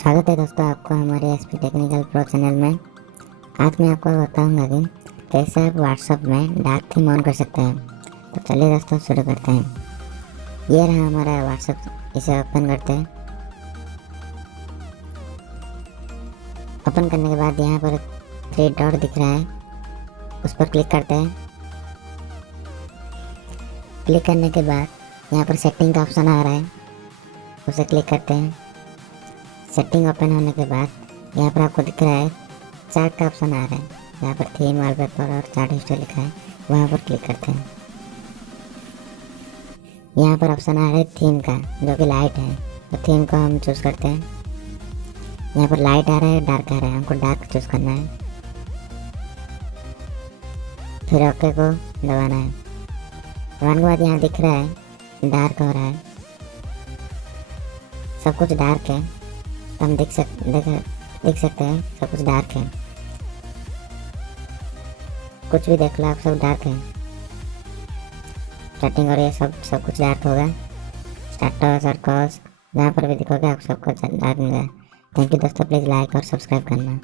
स्वागत है दोस्तों आपको हमारे एसपी टेक्निकल प्रो चैनल में। आज मैं आपको बताऊंगा कि कैसे आप व्हाट्सएप में डार्क थीम ऑन कर सकते हैं। तो चलिए दोस्तों शुरू करते हैं। ये रहा हमारा व्हाट्सएप, इसे ओपन करते हैं। ओपन करने के बाद यहाँ पर 3 डॉट दिख रहा है, उस पर क्लिक करते हैं। क्लिक करने के बाद यहाँ पर सेटिंग का ऑप्शन आ रहा है, उसे क्लिक करते हैं। सेटिंग ओपन होने के बाद यहाँ पर आपको दिख रहा है चार्ट का ऑप्शन आ रहा है, यहाँ पर थीम वॉलपेपर और चार्ट हिस्ट्री लिखा है, वहाँ पर क्लिक करते हैं। यहाँ पर ऑप्शन आ रहा है थीम का, जो कि लाइट है, तो थीम को हम चूज़ करते हैं। यहाँ पर लाइट आ रहा है, डार्क आ रहा है, हमको डार्क चूज़ करना है। फिर ओके को दबाना है। दबाने के बाद यहाँ दिख रहा है डार्क हो रहा है, सब कुछ डार्क है। हम देख सकते हैं सब कुछ डार्क है, कुछ भी देख लो आप, सब डार्क है। स्टार्टिंग और ये सब कुछ डार्क होगा। स्टार्टर सर्कल्स जहाँ पर भी दिखोगे आप सबको डार्क मिलेगा। थैंक यू दोस्तों, प्लीज़ लाइक और सब्सक्राइब करना।